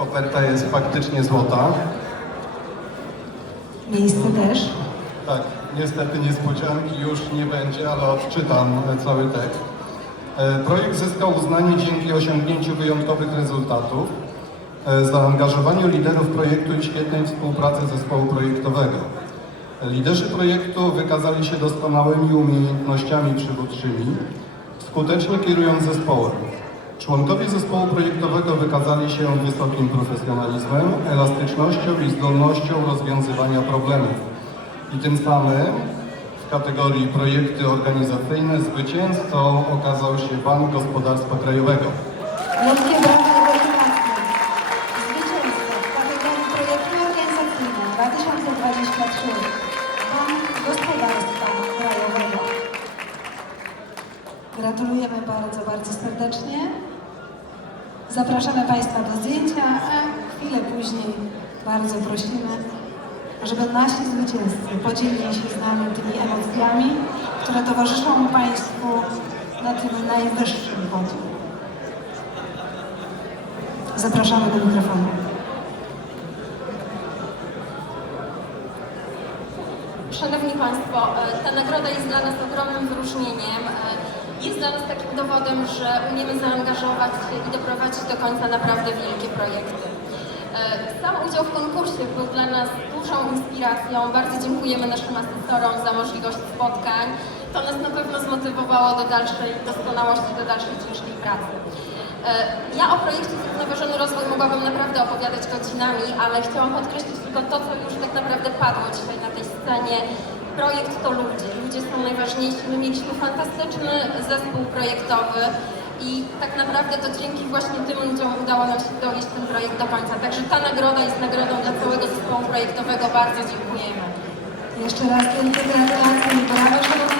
Koperta jest faktycznie złota. Miejsce też. Tak, niestety niespodzianki już nie będzie, ale odczytam cały tekst. E, Projekt zyskał uznanie dzięki osiągnięciu wyjątkowych rezultatów, e, zaangażowaniu liderów projektu i świetnej współpracy zespołu projektowego. Liderzy projektu wykazali się doskonałymi umiejętnościami przywódczymi, skutecznie kierując zespołem. Członkowie zespołu projektowego wykazali się wysokim profesjonalizmem, elastycznością i zdolnością rozwiązywania problemów. I tym samym w kategorii projekty organizacyjne zwycięzcą okazał się Bank Gospodarstwa Krajowego. Zwycięzca w kategorii projektu organizacyjne 2023 Bank Gospodarstwa Krajowego. Gratulujemy bardzo, bardzo serdecznie. Zapraszamy Państwa do zdjęcia, a chwilę później bardzo prosimy, żeby nasi zwycięzcy podzielili się z nami tymi emocjami, które towarzyszą Państwu na tym najwyższym podium. Zapraszamy do mikrofonu. Szanowni Państwo, e, ta nagroda jest dla nas ogromnym wyróżnieniem. Jest dla nas takim dowodem, że umiemy zaangażować się i doprowadzić do końca naprawdę wielkie projekty. E, Sam udział w konkursie był dla nas dużą inspiracją. Bardzo dziękujemy naszym asesorom za możliwość spotkań. To nas na pewno zmotywowało do dalszej doskonałości, do dalszej ciężkiej pracy. E, Ja o projekcie Zrównoważony Rozwój mogłabym naprawdę opowiadać godzinami, ale chciałam podkreślić tylko to, co już tak naprawdę padło dzisiaj na tej scenie. Projekt to ludzie. Najważniejsi. My mieliśmy fantastyczny zespół projektowy i tak naprawdę to dzięki właśnie tym ludziom udało nam się dowieść ten projekt do końca. Także ta nagroda jest nagrodą dla całego zespołu projektowego. Bardzo dziękujemy. Jeszcze raz wielkie gratulacje i brawa